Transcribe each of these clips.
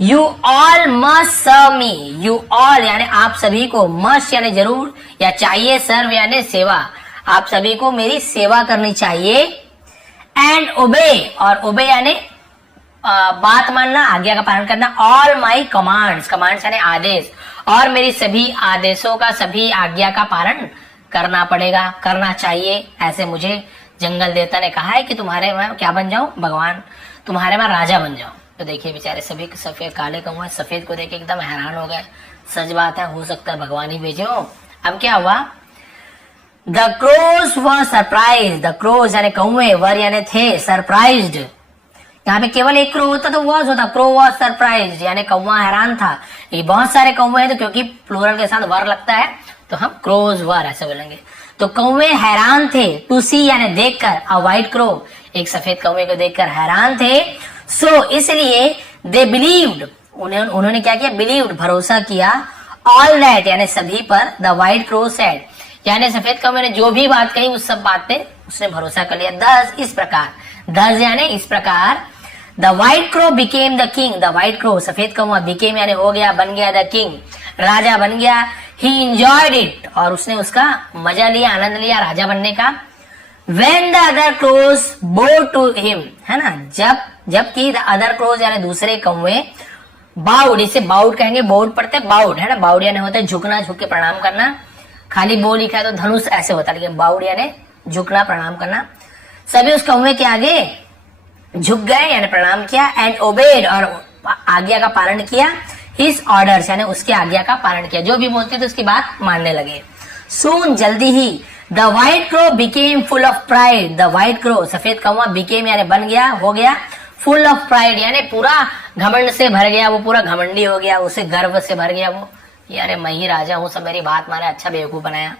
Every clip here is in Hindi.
You all must serve me, you all यानी आप सभी को, मस्ट यानी जरूर या चाहिए, सर्व यानी सेवा, आप सभी को मेरी सेवा करनी चाहिए। एंड ओबे, और ओबे यानी बात मानना, आज्ञा का पालन करना। ऑल माई कमांड्स, कमांड्स यानी आदेश, और मेरी सभी आदेशों का, सभी आज्ञा का पालन करना पड़ेगा, करना चाहिए। ऐसे मुझे जंगल देवता ने कहा है कि तुम्हारे मैं क्या बन जाऊं, भगवान तुम्हारे मैं राजा बन जाऊं। तो देखिए बेचारे सभी सफेद काले कौवे सफेद को देख एकदम हैरान हो गए। सच बात है, हो सकता है भगवान ही भेजे हो। अब क्या हुआ, the crows were surprise, the crows यानी कौवे, वर यानी थे, सरप्राइज्ड यहाँ पे केवल एक क्रो होता तो वॉज होता, क्रो वॉज सरप्राइज्ड यानी कौवा हैरान था। ये बहुत सारे कौवे हैं तो क्योंकि प्लूरल के साथ वर लगता है तो हम क्रोज वर ऐसे बोलेंगे। तो कौवे हैरान थे, टू सी यानी देखकर, अ व्हाइट क्रो एक सफेद कौवे को देखकर हैरान थे। सो इसलिए दे बिलीव्ड, उन्होंने क्या किया, बिलीव्ड भरोसा किया, ऑल दैट यानी सभी पर, द व्हाइट क्रो सेड यानी सफेद कौवे ने जो भी बात कही उस सब बात पे उसने भरोसा कर लिया। दस इस प्रकार, दस यानी इस प्रकार, the white crow became the king, the white crow सफेद कौवा, बिकेम यानी हो गया, बन गया, द किंग राजा बन गया। ही एंजॉयड इट और उसने उसका मजा लिया, आनंद लिया राजा बनने का। When the other crows bowed to him, है ना, जबकि the other crows यानी दूसरे कौवे बाउड, इसे बाउड कहेंगे, बाउड पढ़ते बाउड है ना, बाउड यानी होता है झुकना, झुक के प्रणाम करना। खाली बो लिखा है तो धनुष ऐसे होता है, लेकिन बाउड यानी झुकना, प्रणाम करना। सभी उस कौवे के आगे झुक गए यानी प्रणाम किया। एंड ओबेड और आज्ञा का पालन किया। हिज ऑर्डर्स यानी उसके आज्ञा का पालन किया, जो भी बोलते थे उसकी बात मानने लगे। सून जल्दी ही, the white crow became full of pride, the white crow सफेद कौवा बिकेम यानी बन गया, हो गया, फुल ऑफ प्राइड यानी पूरा घमंड से भर गया, वो पूरा घमंडी हो गया, उसे गर्व से भर गया वो, यार मैं ही राजा हूं, सब मेरी बात माने, अच्छा बेवकूफ बनाया।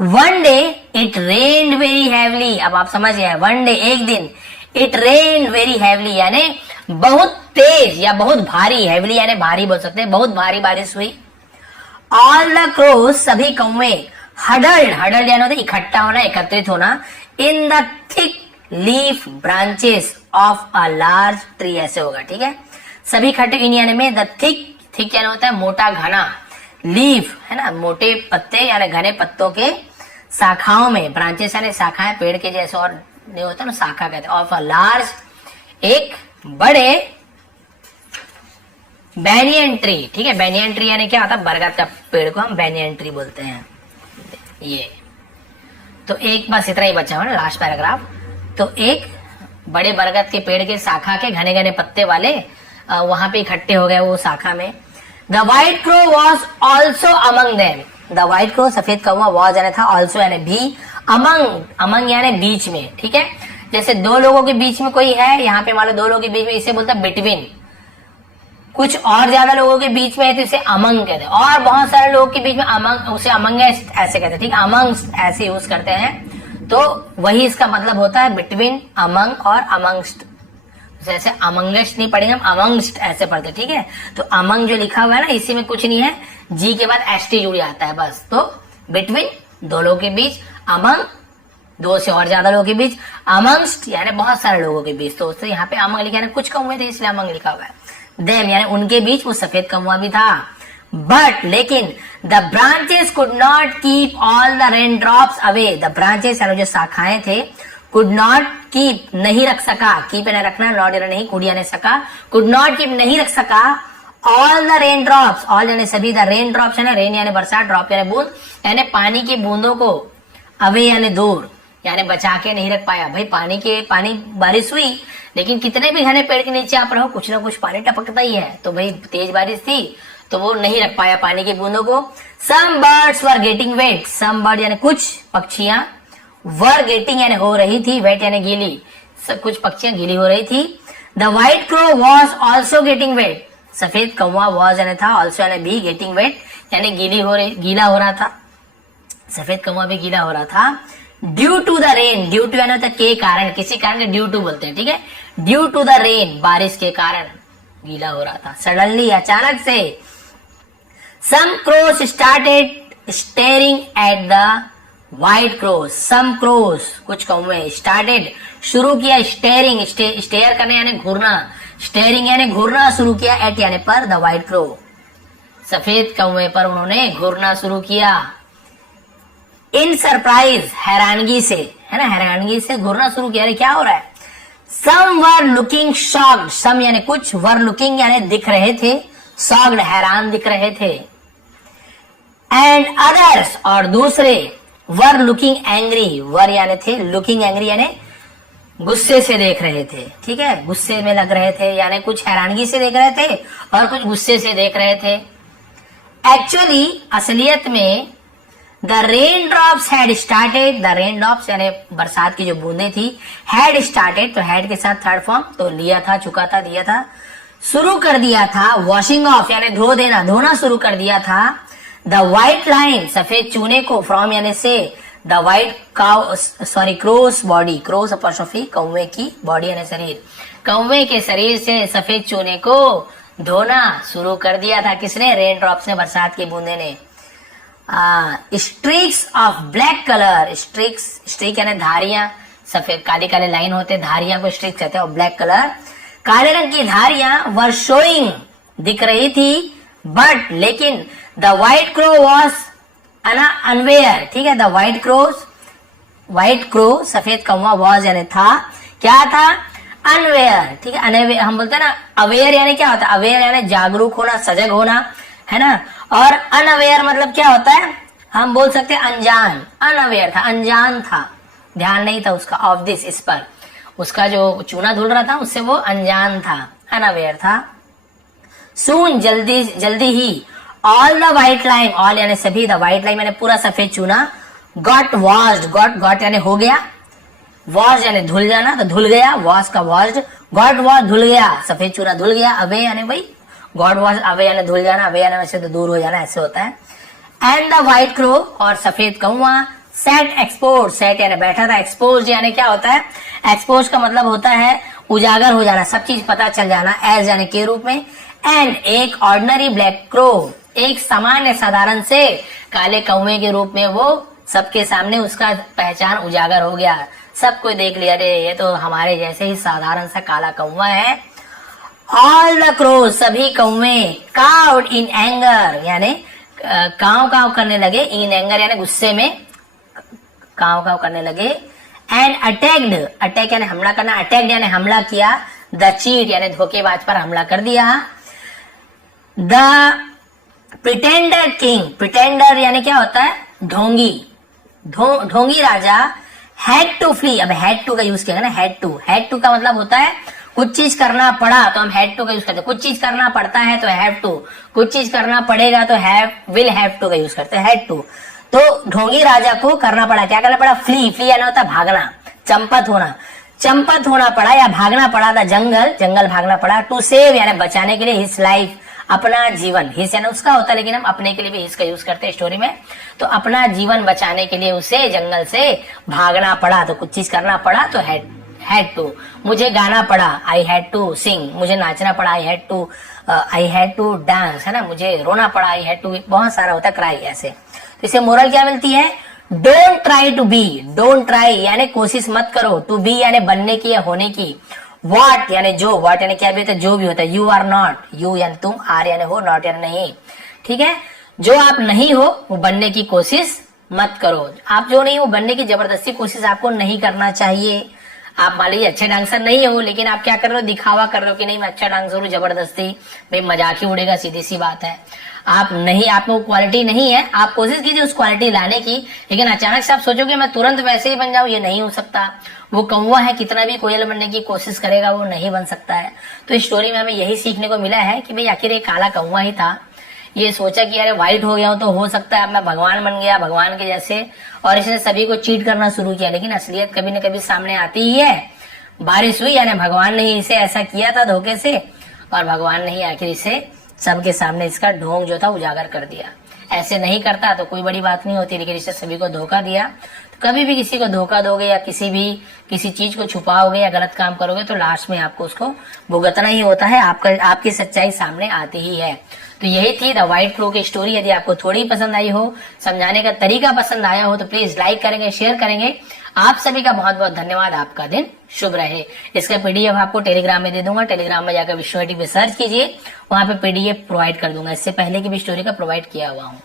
One day it rained very heavily, अब आप समझ गए, वन डे एक दिन, इट रेन्ड वेरी हैवली यानी बहुत तेज या बहुत भारी, हैवली यानी भारी बोल सकते हैं, बहुत भारी बारिश हुई। ऑल द क्रोज सभी कौवे, हडल्ड, हडल्ड यानी होता है इकट्ठा होना, एकत्रित होना, in the thick leaf branches of a large tree ऐसे होगा, ठीक है। सभी इकट्ठे इन यानी में, द थिक, थिक यानी होता है मोटा घना, लीफ है ना मोटे पत्ते यानी घने पत्तों के, शाखाओं में, ब्रांचेस यानी शाखाएं पेड़ के जैसे, और नहीं होता ना शाखा कहते हैं, ऑफ अ लार्ज एक बड़े बैनियन ट्री, ठीक है। बैनियन ट्री यानी क्या होता है, बरगद का पेड़ को हम बैनियन ट्री बोलते हैं। ये तो एक बस इतना ही बचा हुआ ना लास्ट पैराग्राफ। तो एक बड़े बरगद के पेड़ के शाखा के घने घने पत्ते वाले वहां पे इकट्ठे हो गए वो शाखा में। The white crow was also among them, the white crow सफेद कौवा, वॉज यानी था, ऑल्सो यानी भी, अमंग, अमंग यानी बीच में, ठीक है। जैसे दो लोगों के बीच में कोई है, यहाँ पे मान लो दो लोगों के बीच में, इसे बोलता है बिटवीन। कुछ और ज्यादा लोगों के बीच में है तो इसे अमंग कहते हैं, और बहुत सारे लोगों के बीच में अमंग, उसे अमंगेस्ट ऐसे कहते हैं, ठीक है। अमंगस्ट ऐसे यूज करते हैं, तो वही इसका मतलब होता है बिटवीन, अमंग और अमंगस्ट। जैसे अमंगस्ट नहीं पढ़ेंगे हम, अमंगस्ट ऐसे पढ़ते, ठीक है। तो अमंग जो लिखा हुआ है ना, इसी में कुछ नहीं है, जी के बाद एसटी जुड़ जाता है बस। तो बिटवीन दो लोगों के बीच, अमंग दो से और ज्यादा लोगों के बीच, अमंगस्ट यानी बहुत सारे लोगों के बीच। तो यहाँ पे अमंग लिखा है, कुछ कौवे थे इसलिए अमंग लिखा हुआ है। देम यानी उनके बीच वो सफेद कौवा भी था। बट लेकिन the branches could not keep all the rain drops away, the branches यानी जो शाखाएं थे, कुड नॉट कीप नहीं रख सका, कीप यानी रखना, नॉट यानी नहीं, कुड यानी सका, कुड नॉट कीप नहीं रख सका, all the rain drops, all यानी सभी, द रेन ड्रॉप्स यानी रेन यानी बरसात, ड्रॉप यानी बूंद, यानी पानी की बूंदों को, अवे यानी दूर, यानी बचा के नहीं रख पाया। भाई पानी बारिश हुई, लेकिन कितने भी घने पेड़ के नीचे आप रहो, कुछ ना कुछ पानी टपकता ही है। तो भाई तेज बारिश थी तो वो नहीं रख पाया पानी की बूंदों को। Some birds were getting wet, some bird यानी कुछ पक्षियां, वर गेटिंग यानी हो रही थी, वेट यानी गीली, कुछ पक्षियां गीली हो रही थी। The white crow was also getting wait, सफेद कौवा वॉज यानी था, ऑल्सो यानी भी, गेटिंग वेट यानी गीला हो रहा था, सफेद कौवा भी गीला हो रहा था। Due to the rain, due to यानी होता है के कारण, किसी कारण के ड्यू टू बोलते हैं, ठीक है। ड्यू टू द रेन बारिश के कारण गीला हो रहा था। सडनली अचानक से, some crows started staring at the white crows, some crows कुछ कौवे, स्टार्टेड शुरू किया, स्टेयरिंग स्टेयर करने यानी घूरना, स्टेयरिंग यानी घूरना शुरू किया, एट यानी पर, द व्हाइट क्रो, सफेद कौवे पर उन्होंने घूरना शुरू किया। इन सरप्राइज, हैरानगी से, है ना, हैरानगी से घूरना शुरू किया। अरे क्या हो रहा है? सम वर लुकिंग शॉक्ड, सम यानी कुछ, वर लुकिंग यानी दिख रहे थे, शॉक्ड हैरान दिख रहे थे, एंड अदर्स और दूसरे, वर लुकिंग एंग्री, वर यानी थे, लुकिंग एंग्री यानी गुस्से से देख रहे थे, ठीक है, गुस्से में लग रहे थे, यानी कुछ हैरानगी से देख रहे थे और कुछ गुस्से से देख रहे थे। एक्चुअली, असलियत में, the rain drops had started, the rain drops यानी बरसात की जो बूंदें थी, हैड स्टार्टेड, तो हैड के साथ थर्ड फॉर्म, तो लिया था, चुका था, दिया था, शुरू कर दिया था, वॉशिंग ऑफ यानी धो देना, धोना शुरू कर दिया था, द व्हाइट लाइन, सफेद चूने को, फ्रॉम यानी से, the white cow, sorry cross body, cross apostrophe, कौवे की बॉडी यानी शरीर, कौवे के शरीर से सफेद चूने को धोना शुरू कर दिया था। किसने? रेन ड्रॉप्स ने, बरसात की बूंदे ने। स्ट्रिक्स ऑफ ब्लैक कलर, स्ट्रिक्स, स्ट्रिक यानी धारियां, सफेद काले काले लाइन होते, धारियां को स्ट्रिक्स कहते हैं, और ब्लैक कलर, काले रंग की धारियां, वर शोइंग, दिख रही थी, बट लेकिन, the white crow was unaware, ठीक है, द व्हाइट क्रो, सफेद कौवा, वॉज यानी था, क्या था? अनवेयर, ठीक है, अनवेयर हम बोलते हैं ना, अवेयर यानी क्या होता है? अवेयर यानी जागरूक होना, सजग होना, है ना, और अनअवेयर मतलब क्या होता है? हम बोल सकते हैं अनजान, अनअवेयर था, अनजान था, ध्यान नहीं था उसका, ऑफ दिस, इस पर, उसका जो चूना धुल रहा था उससे वो अनजान था, अनअवेयर था। सून, जल्दी ही, all the white line, all यानी सभी, द व्हाइट लाइन यानी पूरा सफेद चूना, गॉट वॉश्ड, गॉट यानी हो गया, वॉश यानी धुल जाना, तो धुल गया, वॉश का वॉश्ड, गॉट वॉश धुल गया, सफेद चूना धुल गया, अवे यानी भाई गॉड वॉश, अवे यानी धुल जाना, अवे यानी वैसे तो दूर हो जाना, ऐसे होता है। एंड द व्हाइट क्रो, और सफेद कौवा, सेट एक्सपोज, सेट यानी बैठा था, एक्सपोज यानी क्या होता है? एक्सपोज का मतलब होता है उजागर हो जाना, सब चीज पता चल जाना, एज यानी के रूप में। एंड एक ऑर्डिनरी ब्लैक क्रो, एक सामान्य साधारण से काले कौवे के रूप में वो सबके सामने उसका पहचान उजागर हो गया, सबको देख लिया, अरे ये तो हमारे जैसे ही साधारण सा काला कौवा है। ऑल द क्रोज, सभी कौवे, काउड इन एंगर यानी काव काव करने लगे, इन एंगर यानी गुस्से में काव काव करने लगे। एंड अटैक्ड, अटैक यानी हमला करना, अटैक्ड यानी हमला किया, द चीट यानी धोखेबाज पर हमला कर दिया। द प्रिटेंडर किंग, प्रिटेंडर यानी क्या होता है? ढोंगी, ढोंगी राजा, हैड टू फ्ली, अब हैड टू का यूज किया ना, हैड टू का मतलब होता है कुछ चीज करना पड़ा तो हम हैड टू का यूज करते हैं, कुछ चीज करना पड़ता है तो हैव टू, कुछ चीज करना पड़ेगा तो विल हैव टू का यूज करते हैं, हैड टू। तो ढोंगी राजा को करना पड़ा, क्या करना पड़ा? फ्ली यानी होता है भागना, चंपत होना पड़ा या भागना पड़ा था, जंगल भागना पड़ा। टू सेव यानी बचाने के लिए, हिज लाइफ अपना जीवन, हिज यानी उसका होता है लेकिन हम अपने के लिए भी हिज का यूज करते हैं स्टोरी में, तो अपना जीवन बचाने के लिए उसे जंगल से भागना पड़ा, तो कुछ चीज करना पड़ा तो हैड टू। मुझे गाना पड़ा, आई हैड टू सिंग, मुझे नाचना पड़ा, आई हैड टू डांस, है ना, मुझे रोना पड़ा, आई हैड टू, बहुत सारा होता है क्राई ऐसे। तो इसे मोरल क्या मिलती है? Don't try to be, don't try यानी कोशिश मत करो, टू बी यानी बनने की या होने की, व्हाट यानी जो, व्हाट यानी क्या भी होता है? जो भी होता है। यू आर नॉट, यू यानी तुम, आर यानी हो, नॉट यानी नहीं, ठीक है। जो आप नहीं हो वो बनने की कोशिश मत करो, आप जो नहीं हो बनने की जबरदस्ती कोशिश आपको नहीं करना चाहिए। आप मान लीजिए अच्छे डांसर नहीं हो लेकिन आप क्या कर रहे हो? दिखावा कर रहे हो कि नहीं मैं अच्छा डांसर हूँ, जबरदस्ती, भाई मजाक ही उड़ेगा, सीधी सी बात है। आप नहीं, आप में वो क्वालिटी नहीं है, आप कोशिश कीजिए उस क्वालिटी लाने की, लेकिन अचानक से आप सोचोगे मैं तुरंत वैसे ही बन जाऊं, ये नहीं हो सकता। वो कौवा है, कितना भी कोयल बनने की कोशिश करेगा वो नहीं बन सकता है। तो इस स्टोरी में हमें यही सीखने को मिला है कि भाई आखिर एक काला कौवा ही था, ये सोचा कि अरे व्हाइट हो गया हूं तो हो सकता है अब मैं भगवान बन गया, भगवान के जैसे, और इसने सभी को चीट करना शुरू किया। लेकिन असलियत कभी न कभी सामने आती ही है। बारिश हुई यानी भगवान ने इसे ऐसा किया था धोखे से, और भगवान ने ही आखिर इसे सबके सामने इसका ढोंग जो था उजागर कर दिया। ऐसे नहीं करता तो कोई बड़ी बात नहीं होती, लेकिन इसने सभी को धोखा दिया। तो कभी भी किसी को धोखा दोगे या किसी चीज को छुपाओगे या गलत काम करोगे तो लास्ट में आपको उसको भुगतना ही होता है, आपकी सच्चाई सामने आती ही है। तो यही थी द व्हाइट क्रो की स्टोरी। यदि आपको थोड़ी पसंद आई हो, समझाने का तरीका पसंद आया हो तो प्लीज लाइक करेंगे, शेयर करेंगे, आप सभी का बहुत बहुत धन्यवाद। आपका दिन शुभ रहे। इसका पीडीएफ आपको टेलीग्राम में दे दूंगा। टेलीग्राम में जाकर विश्व पे सर्च कीजिए, वहां पे पीडीएफ प्रोवाइड कर दूंगा। इससे पहले की भी स्टोरी का प्रोवाइड किया हुआ हूँ।